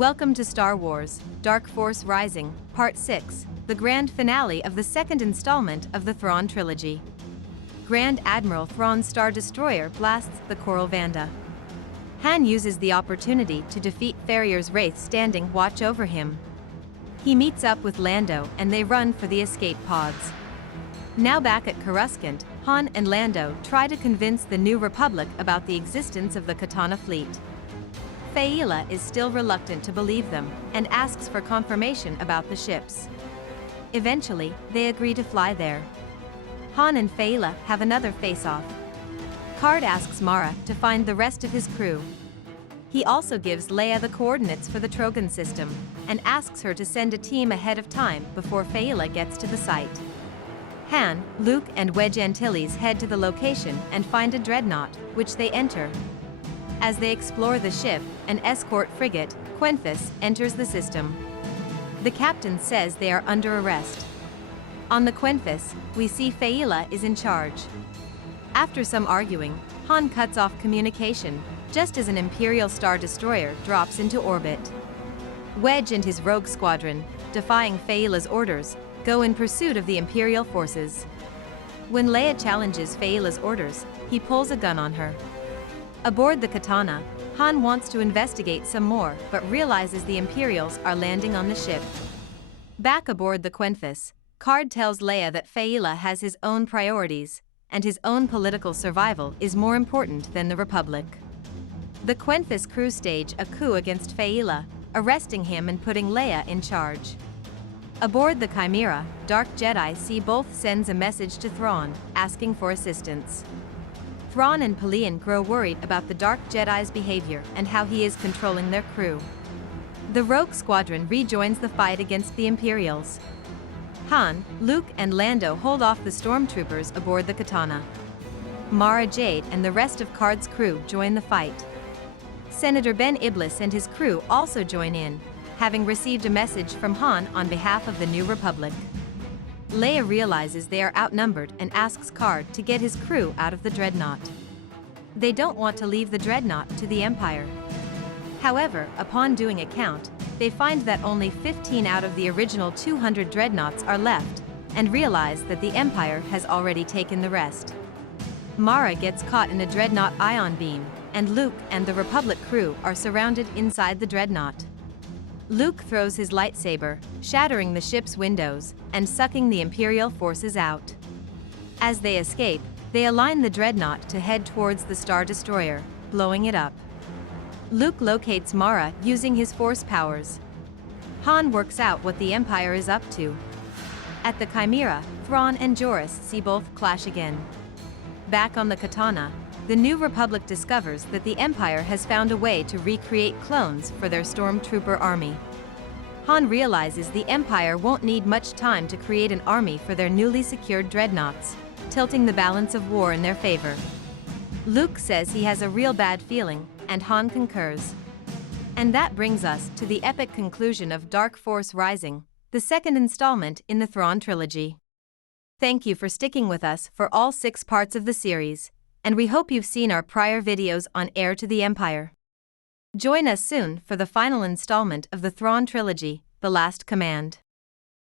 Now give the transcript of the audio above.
Welcome to Star Wars, Dark Force Rising, Part 6, the grand finale of the second installment of the Thrawn Trilogy. Grand Admiral Thrawn's Star Destroyer blasts the Coral Vanda. Han uses the opportunity to defeat Farrier's Wraith standing watch over him. He meets up with Lando and they run for the escape pods. Now back at Coruscant, Han and Lando try to convince the New Republic about the existence of the Katana Fleet. Fey'yla is still reluctant to believe them, and asks for confirmation about the ships. Eventually, they agree to fly there. Han and Fey'yla have another face-off. Karrde asks Mara to find the rest of his crew. He also gives Leia the coordinates for the Trogan system, and asks her to send a team ahead of time before Fey'yla gets to the site. Han, Luke and Wedge Antilles head to the location and find a Dreadnaught, which they enter. As they explore the ship, an escort frigate, Quenthus, enters the system. The captain says they are under arrest. On the Quenthus, we see Fey'yla is in charge. After some arguing, Han cuts off communication, just as an Imperial Star Destroyer drops into orbit. Wedge and his rogue squadron, defying Fey'yla's orders, go in pursuit of the Imperial forces. When Leia challenges Fey'yla's orders, he pulls a gun on her. Aboard the Katana, Han wants to investigate some more but realizes the Imperials are landing on the ship. Back aboard the Quenthus, Karrde tells Leia that Fey'yla has his own priorities, and his own political survival is more important than the Republic. The Quenthus crew stage a coup against Fey'yla, arresting him and putting Leia in charge. Aboard the Chimera, Dark Jedi C-Both sends a message to Thrawn, asking for assistance. Thrawn and Pellaeon grow worried about the Dark Jedi's behavior and how he is controlling their crew. The Rogue Squadron rejoins the fight against the Imperials. Han, Luke and Lando hold off the stormtroopers aboard the Katana. Mara Jade and the rest of Karrde's crew join the fight. Senator Ben Iblis and his crew also join in, having received a message from Han on behalf of the New Republic. Leia realizes they are outnumbered and asks Karrde to get his crew out of the Dreadnought. They don't want to leave the Dreadnought to the Empire. However, upon doing a count, they find that only 15 out of the original 200 Dreadnoughts are left, and realize that the Empire has already taken the rest. Mara gets caught in a Dreadnought ion beam, and Luke and the Republic crew are surrounded inside the Dreadnought. Luke throws his lightsaber, shattering the ship's windows, and sucking the Imperial forces out. As they escape, they align the Dreadnought to head towards the Star Destroyer, blowing it up. Luke locates Mara using his force powers. Han works out what the Empire is up to. At the Chimera, Thrawn and Joruus C-Both clash again. Back on the Katana, the New Republic discovers that the Empire has found a way to recreate clones for their stormtrooper army. Han realizes the Empire won't need much time to create an army for their newly secured Dreadnaughts, tilting the balance of war in their favor. Luke says he has a real bad feeling, and Han concurs. And that brings us to the epic conclusion of Dark Force Rising, the second installment in the Thrawn Trilogy. Thank you for sticking with us for all 6 parts of the series, and we hope you've seen our prior videos on Heir to the Empire. Join us soon for the final installment of the Thrawn Trilogy, The Last Command.